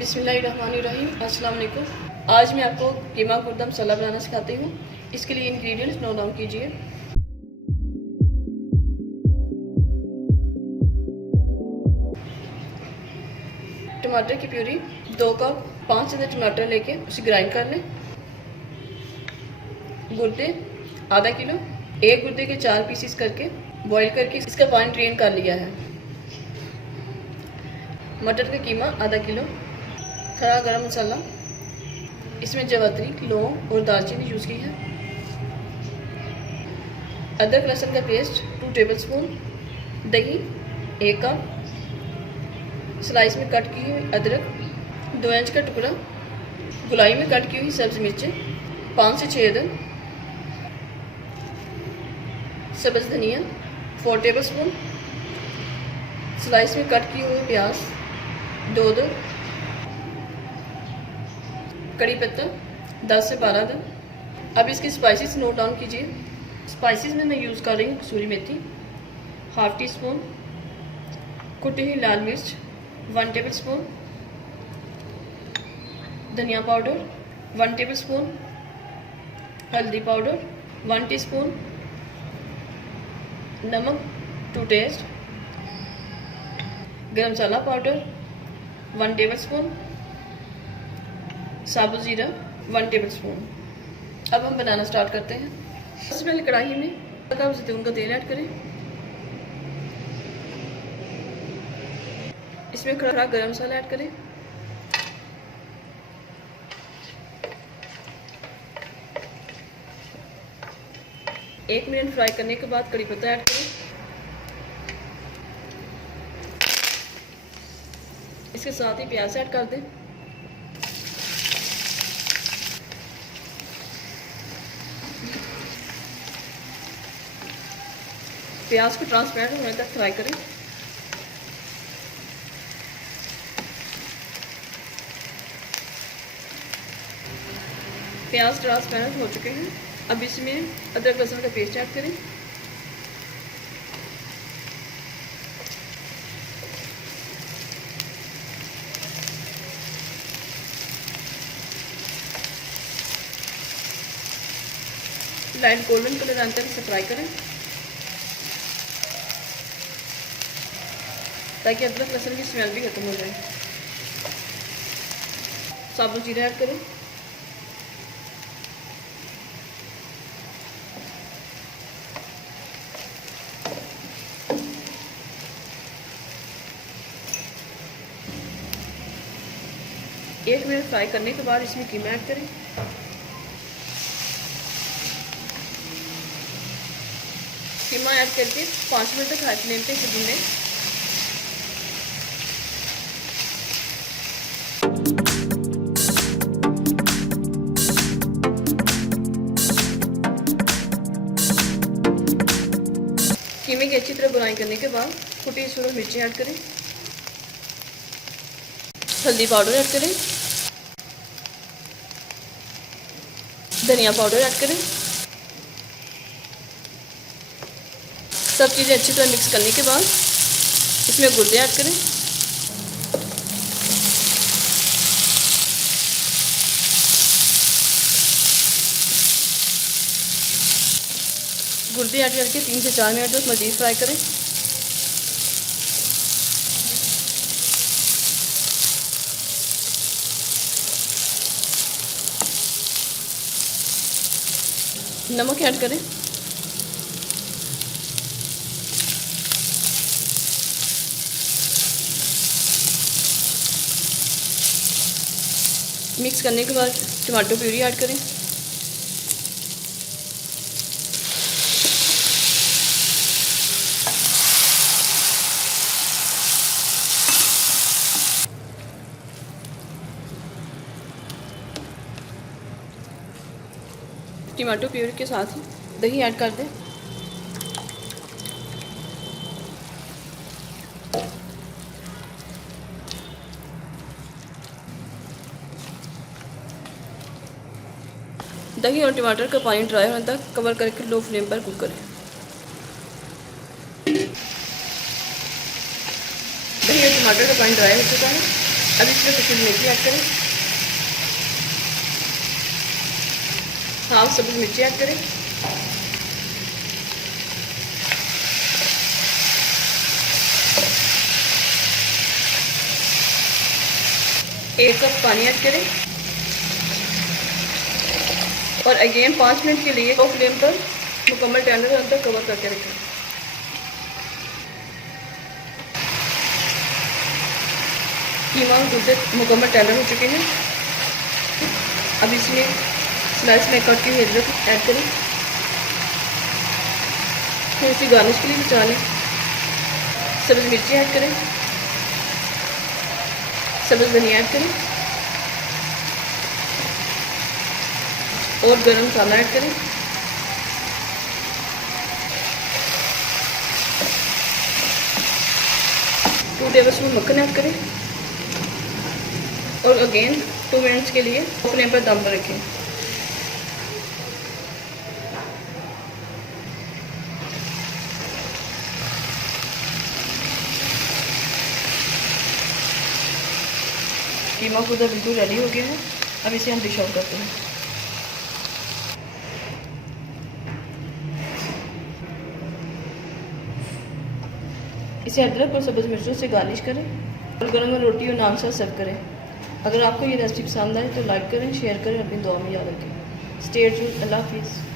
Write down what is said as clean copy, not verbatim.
बिस्मिल्लाहिर्रहमानिर्रहीम। अस्सलाम वालेकुम। आज मैं आपको कीमा कुर्ता मसाला बनाना सिखाती हूँ। इसके लिए इंग्रेडिएंट्स नोट डाउन कीजिए। टमाटर की प्यूरी 2 कप, 5 से टमाटर लेके उसे ग्राइंड कर लें। गुर्दे आधा किलो, एक गुर्दे के 4 पीसेस करके बॉईल करके इसका पानी ड्रेन कर लिया है। मटर का कीमा आधा किलो, खड़ा गरम मसाला, इसमें जावित्री, लौंग और दालचीनी यूज़ की है। अदरक लहसुन का पेस्ट 2 टेबलस्पून, दही 1 कप, स्लाइस में कट की हुई अदरक 2 इंच का टुकड़ा, गुलाई में कट की हुई सब्ज़ मिर्चें 5 से 6 अदद, सब्ज़ धनिया 4 टेबलस्पून, स्लाइस में कट की हुई प्याज 2 कड़ी पत्ता 10 से 12 अदद। अब इसकी स्पाइसेस नोट डाउन कीजिए। स्पाइसेस में मैं यूज़ कर रही हूँ कसूरी मेथी ½ टी स्पून, कुटी हुई लाल मिर्च 1 टेबल स्पून, धनिया पाउडर 1 टेबल स्पून, हल्दी पाउडर 1 टीस्पून, नमक टू टेस्ट, गरम मसाला पाउडर 1 टेबल स्पून, साबुत ज़ीरा 1 टेबल स्पून। अब हम बनाना स्टार्ट करते हैं। सबसे पहले कढ़ाई में जैतून का तेल ऐड करें। इसमें खड़ा गरम मसाला ऐड करें। एक मिनट फ्राई करने के बाद कड़ी पत्ता ऐड करें। इसके साथ ही प्याज ऐड कर दें। प्याज को ट्रांसपेरेंट होने तक फ्राई करें। प्याज ट्रांसपेरेंट हो चुके हैं। अब इसमें अदरक लहसुन का पेस्ट ऐड करें। लाइट गोल्डन कलर आने तक इसे फ्राई करें ताकि अदरक लहसुन की स्मेल भी खत्म हो जाए। साबुत जीरा ऐड करें। एक मिनट फ्राई करने के बाद इसमें कीमा ऐड करें। कीमा ऐड करके 5 मिनट तक हाई फ्लेम पे इसे भूनें। कीमे की अच्छी तरह बुनाई करने के बाद कुटी हुई मिर्ची ऐड करें। हल्दी पाउडर ऐड करें। धनिया पाउडर ऐड करें। सब चीज़ें अच्छी तरह मिक्स करने के बाद इसमें गुर्दे ऐड करें। गुर्दे ऐड करके 3 से 4 मिनट तक मज़ीद फ्राई करें। नमक ऐड करें। मिक्स करने के बाद टमाटो प्यूरी ऐड करें। टमाटो प्यूरी के साथ ही दही ऐड कर दें। दही और टमाटर का पानी ड्राई होने तक कवर करके लो फ्लेम पर कुक करें। दही और टमाटर का पानी ड्राई हो चुका है। अब इसमें कसूरी मेथी ऐड करें, हाफ सब्ज़ मिर्ची ऐड करें, एक कप पानी ऐड करें और अगेन 5 मिनट के लिए लो फ्लेम पर मुकम्मल टेंडर होने तक कवर करके रखें। कीमा और गुर्दे मुकम्मल टेंडर हो चुके हैं। अब इसमें स्लाइस में कट की हुई अदरक ऐड करें, फिर इसी गार्निश के लिए बचा लें। सब्ज़ मिर्ची ऐड करें, सब्ज़ धनिया ऐड करें और गरम मसाला ऐड करें। टू टेबलस्पून मक्खन ऐड करें और अगेन 2 मिनट्स के लिए फ्लेम पर दम पर रखें। कीमा खुदा बिल्कुल रेडी हो गया है। अब इसे हम डिश आउट करते हैं। इसे अदरक और सब्ज़ मिर्चों से गार्निश करें और गर्म रोटी और नान साथ सर्व करें। अगर आपको ये रेसिपी पसंद आए तो लाइक करें, शेयर करें, अपनी दुआ में याद रखें। Stay tuned. अल्लाह हाफिज़।